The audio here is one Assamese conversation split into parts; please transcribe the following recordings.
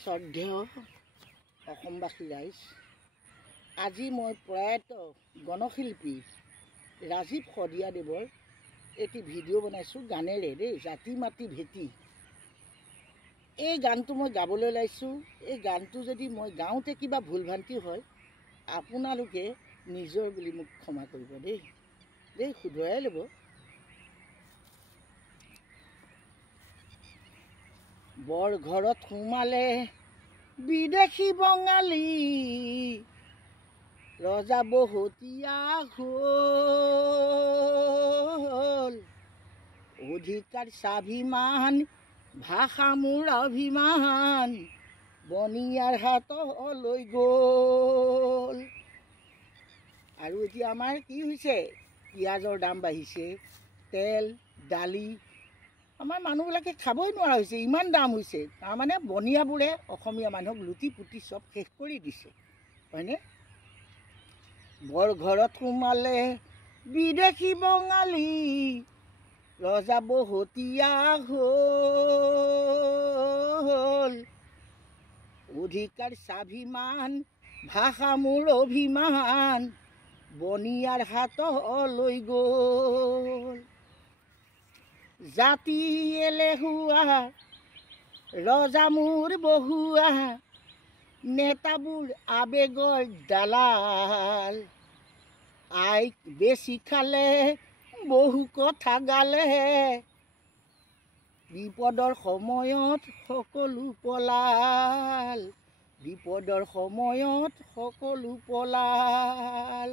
শ্ৰদ্ধেয় অসমবাসী ৰাইজ, আজি মই প্ৰয়াত গণশিল্পী ৰাজীৱ শদিয়াদেৱৰ এটি ভিডিঅ' বনাইছোঁ গানেৰে দেই, জাতি মাতি ভেটি। এই গানটো মই গাবলৈ ওলাইছোঁ। এই গানটো যদি মই গাওঁতে কিবা ভুল ভ্ৰান্তি হয়, আপোনালোকে নিজৰ বুলি মোক ক্ষমা কৰিব দেই, শুধৰাই ল'ব। বৰ ঘৰত সোমালে বিদেশী বঙালী, ৰজা বহুতীয়া হ'ল। অধিকাৰ স্বাভিমান, ভাষা মোৰ অভিমান, বনিয়াৰ হাতলৈ গ'ল। আৰু এতিয়া আমাৰ কি হৈছে, পিঁয়াজৰ দাম বাঢ়িছে, তেল দালি আমাৰ মানুহবিলাকে খাবই নোৱাৰা হৈছে, ইমান দাম হৈছে। তাৰমানে বনিয়াবোৰে অসমীয়া মানুহক লুটি পুটি চব শেষ কৰি দিছে, হয়নে? বৰ ঘৰত সোমালে বিদেশী বঙালী, ৰজা বহুতীয়া হ'ল। অধিকাৰ স্বাভিমান, ভাষা মোৰ অভিমান, বনিয়াৰ হাতলৈ গ'ল। জাতি এলেহুৱা, ৰজা মোৰ বহুৱা, নেতাবোৰ আবেগৰ দালাল। আইক বেছি খালে, বহু কথা গালে, বিপদৰ সময়ত সকলো পলাল, বিপদৰ সময়ত সকলো পলাল।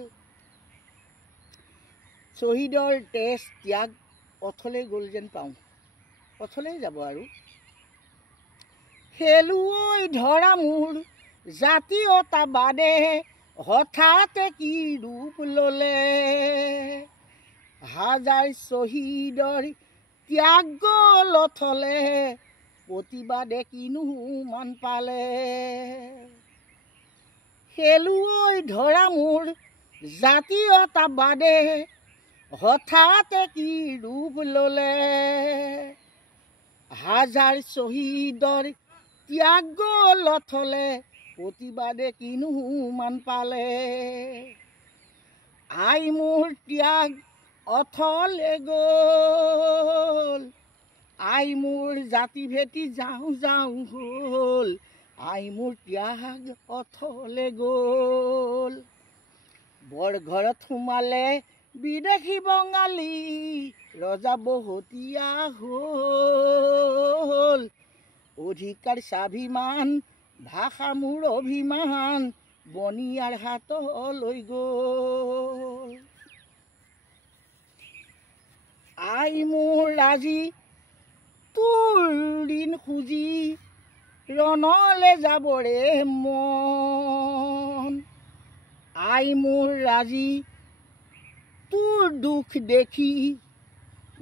শ্বহীদৰ তেজ ত্যাগ অথলে গ'ল যেন পাওঁ, অথলেই যাব আৰু। খেলুৱৈ ধৰা মোৰ জাতীয়তাবাদে, হঠাতে কি ৰূপ ল'লে। হাজাৰ শ্বহীদৰ ত্যাগ গ'ল অথলে, প্ৰতিবাদে কিনো মান পালে। খেলুৱৈ ধৰা মোৰ জাতীয়তাবাদে, হঠাতে কি ৰূপ ল'লে। হাজাৰ শ্বহীদৰ ত্যাগ গ'ল অথলে, প্ৰতিবাদে কিনো মান পালে। আই মোৰ ত্যাগ অথলে গ'ল, আই মোৰ জাতি ভেটি যাওঁ যাওঁ হ'ল, আই মোৰ ত্যাগ অথলে গ'ল। বৰ ঘৰত সোমালে বিদেশী বঙালী, ৰজা বহুতীয়া হ'ল। অধিকাৰ স্বাভিমান, ভাষা মোৰ অভিমান, বনিয়াৰ হাতলৈ গ'ল। আই মোৰ ৰাজি তোৰ ঋণ খুজি, ৰণলে যাবৰে মন। আই মোৰ ৰাজি তোৰ দুখ দেখি,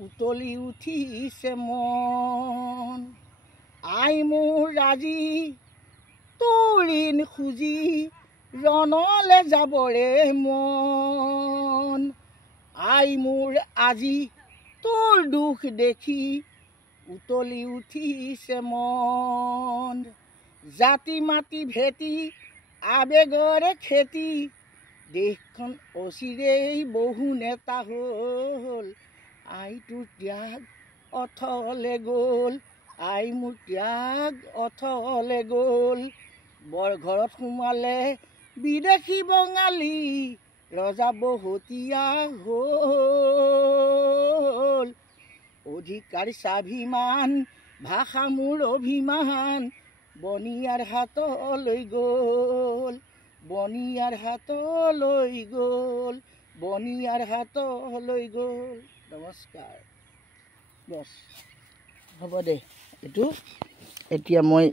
উতলি উঠিছে মন। আই মোৰ ৰাজি তোৰ ঋণ খুজি, ৰণলে যাবৰে মন। আই মোৰ আজি তোৰ দুখ দেখি, উতলি উঠিছে মন। জাতি মাতি ভেটি আবেগৰে খেতি, দেশখন অচিৰেই বহু নেতা হ'ল। আই তোৰ ত্যাগ অথলে গ'ল, আই মোৰ ত্যাগ অথলে গ'ল। বৰ ঘৰত সোমালে বিদেশী বঙালী, ৰজা বহুতীয়া হ'ল। অধিকাৰ স্বাভিমান, ভাষা মোৰ অভিমান, বনিয়াৰ হাতলৈ গ'ল, বনিয়াৰ হাতলৈ গ'ল, বনিয়াৰ হাতলৈ গ'ল। নমস্কাৰ, বছ হ'ব দে। এইটো এতিয়া মই